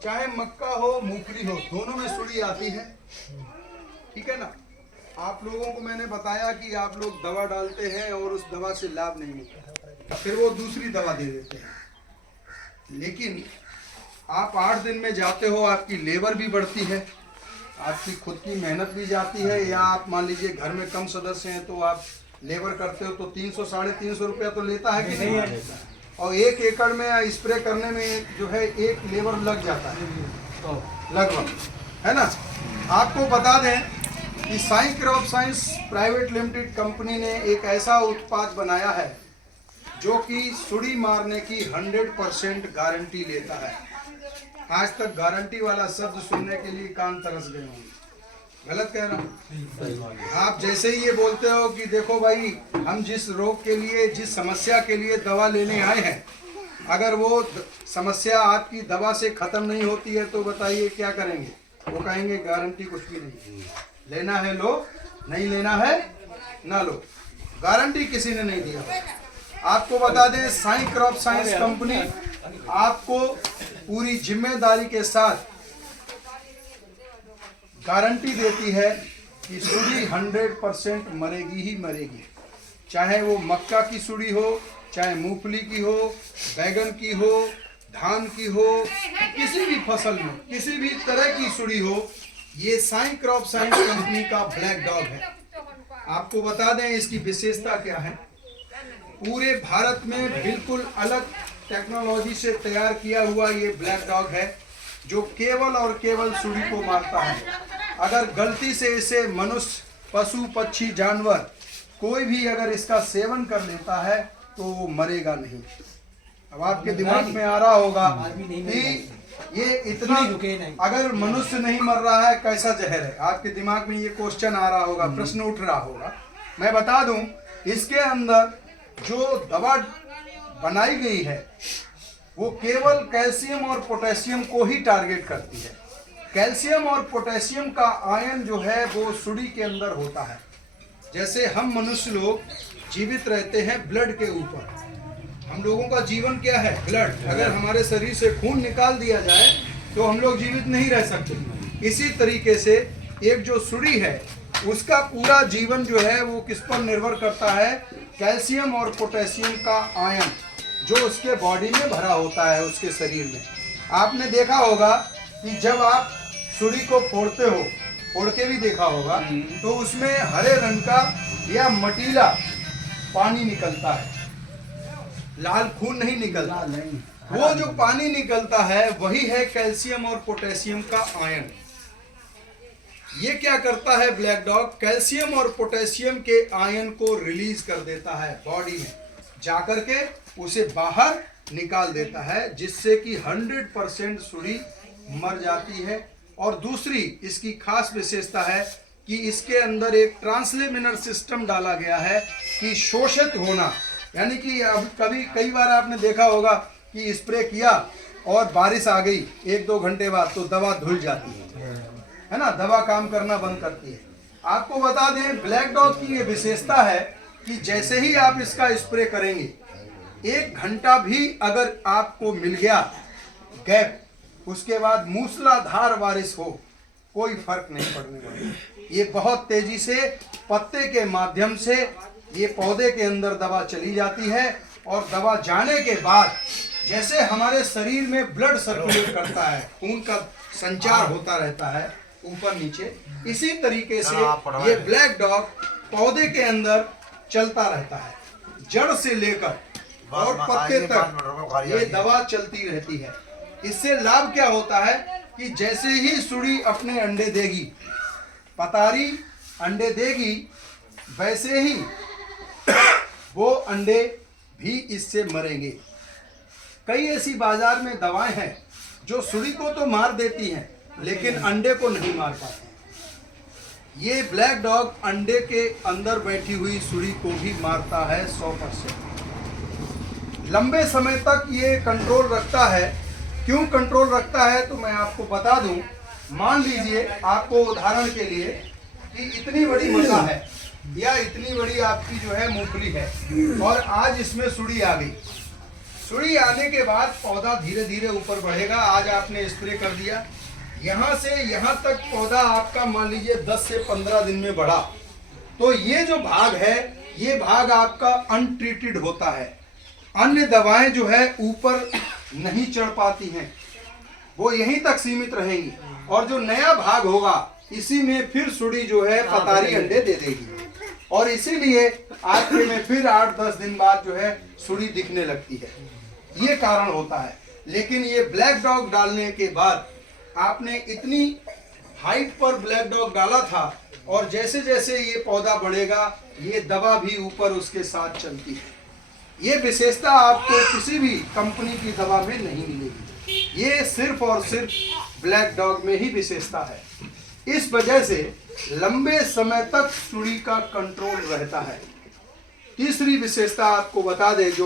चाहे मक्का हो मूंगफली हो, दोनों में सुड़ी आती है, ठीक है ना। आप लोगों को मैंने बताया कि आप लोग दवा डालते हैं और उस दवा से लाभ नहीं मिलता, फिर वो दूसरी दवा दे देते हैं। लेकिन आप 8 दिन में जाते हो, आपकी लेबर भी बढ़ती है, आपकी खुद की मेहनत भी जाती है। या आप मान लीजिए घर में कम सदस्य हैं तो आप लेबर करते हो तो 300 साढ़े 300 रुपया तो लेता है कि नहीं। और 1 एकड़ में स्प्रे करने में जो है 1 लेबर लग जाता है लगभग, है ना। आपको बता दें कि Sai crop science private limited company ने एक ऐसा उत्पाद बनाया है जो कि सुड़ी मारने की 100% गारंटी लेता है। आज तक गारंटी वाला शब्द सुनने के लिए कान तरस गए होंगे, गलत कह रहा हूँ। आप जैसे ही ये बोलते हो कि देखो भाई, हम जिस रोग के लिए, जिस समस्या के लिए दवा लेने आए हैं, अगर वो समस्या आपकी दवा से खत्म नहीं होती है तो बताइए क्या करेंगे। वो कहेंगे गारंटी कुछ भी नहीं, लेना है लो, नहीं लेना है ना लो, गारंटी किसी ने नहीं दिया। आपको बता दें, साई क्रॉप साइंस कंपनी आपको पूरी जिम्मेदारी के साथ गारंटी देती है कि सुड़ी 100% मरेगी ही मरेगी। चाहे वो मक्का की सुड़ी हो, चाहे मूंगफली की हो, बैगन की हो, धान की हो, किसी भी फसल में किसी भी तरह की सुड़ी हो, ये साई क्रॉप साइंस कंपनी का ब्लैक डॉग है। आपको बता दें इसकी विशेषता क्या है। पूरे भारत में बिल्कुल अलग टेक्नोलॉजी से तैयार किया हुआ ये ब्लैक डॉग है, जो केवल और केवल सुड़ी को मारता है। अगर गलती से इसे मनुष्य, पशु, पक्षी, जानवर कोई भी अगर इसका सेवन कर लेता है तो वो मरेगा नहीं। अब आपके दिमाग में आ रहा होगा कि ये इतना, अगर मनुष्य नहीं मर रहा है कैसा जहर है। आपके दिमाग में ये क्वेश्चन आ रहा होगा, प्रश्न उठ रहा होगा। मैं बता दूं, इसके अंदर जो दवा बनाई गई है वो केवल कैल्शियम और पोटेशियम को ही टारगेट करती है। कैल्शियम और पोटेशियम का आयन जो है वो सुड़ी के अंदर होता है। जैसे हम मनुष्य लोग जीवित रहते हैं ब्लड के ऊपर, हम लोगों का जीवन क्या है, ब्लड। अगर हमारे शरीर से खून निकाल दिया जाए तो हम लोग जीवित नहीं रह सकते। इसी तरीके से एक जो सुड़ी है उसका पूरा जीवन जो है वो किस पर निर्भर करता है, कैल्शियम और पोटेशियम का आयन जो उसके बॉडी में भरा होता है, उसके शरीर में। आपने देखा होगा कि जब आप सुड़ी को फोड़ते हो, फोड़ के भी देखा होगा, तो उसमें हरे रंग का या मटीला पानी निकलता है, लाल खून नहीं निकलता। वो जो पानी निकलता है वही है कैल्शियम और पोटेशियम का आयन। ये क्या करता है ब्लैक डॉग, कैल्शियम और पोटेशियम के आयन को रिलीज कर देता है बॉडी में, जाकर के उसे बाहर निकाल देता है, जिससे कि 100% सुड़ी मर जाती है। और दूसरी इसकी खास विशेषता है कि इसके अंदर एक ट्रांसलेमिनर सिस्टम डाला गया है कि शोषित होना, यानी कि अब कई बार आपने देखा होगा कि स्प्रे किया और बारिश आ गई 1-2 घंटे बाद तो दवा धुल जाती है ना, दवा काम करना बंद करती है। आपको बता दें, ब्लैक डॉग की ये विशेषता है कि जैसे ही आप इसका स्प्रे करेंगे, 1 घंटा भी अगर आपको मिल गया गैप, उसके बाद मूसलाधार बारिश हो, कोई फर्क नहीं पड़ने वाला। ये बहुत तेजी से पत्ते के माध्यम से ये पौधे के अंदर दवा चली जाती है, और दवा जाने के बाद जैसे हमारे शरीर में ब्लड सर्कुलेट करता है, खून का संचार होता रहता है ऊपर नीचे, इसी तरीके से ये ब्लैक डॉग पौधे के अंदर चलता रहता है, जड़ से लेकर और पत्ते तक ये दवा चलती रहती है। इससे लाभ क्या होता है कि जैसे ही सुड़ी अपने अंडे देगी, पतारी अंडे देगी, वैसे ही वो अंडे भी इससे मरेंगे। कई ऐसी बाजार में दवाएं हैं जो सुड़ी को तो मार देती हैं लेकिन अंडे को नहीं मार पाती। ये ब्लैक डॉग अंडे के अंदर बैठी हुई सुड़ी को भी मारता है 100%। लंबे समय तक ये कंट्रोल रखता है। क्यों कंट्रोल रखता है तो मैं आपको बता दूं। मान लीजिए आपको उदाहरण के लिए कि इतनी बड़ी मक्का है या इतनी बड़ी आपकी जो है मूंगफली है और आज इसमें सुड़ी आ गई, सुड़ी आने के बाद पौधा धीरे धीरे ऊपर बढ़ेगा। आज आपने स्प्रे कर दिया, यहाँ से यहाँ तक पौधा आपका मान लीजिए 10 से 15 दिन में बढ़ा, तो ये जो भाग है ये भाग आपका अनट्रीटेड होता है। अन्य दवाएं जो है ऊपर नहीं चढ़ पाती हैं, वो यहीं तक सीमित रहेंगी, और जो नया भाग होगा इसी में फिर सुड़ी जो है पतारी अंडे दे देगी, और इसीलिए आपके में फिर 8-10 दिन बाद जो है सुड़ी दिखने लगती है। ये कारण होता है। लेकिन ये ब्लैक डॉग डालने के बाद आपने इतनी हाइट पर ब्लैक डॉग डाला था, और जैसे जैसे ये पौधा बढ़ेगा ये दवा भी ऊपर उसके साथ चलती है। ये विशेषता आपको किसी भी कंपनी की दवा में नहीं मिलेगी, ये सिर्फ और सिर्फ ब्लैक डॉग में ही विशेषता है। इस वजह से लंबे समय तक सुड़ी का कंट्रोल रहता है। तीसरी विशेषता आपको बता दें जो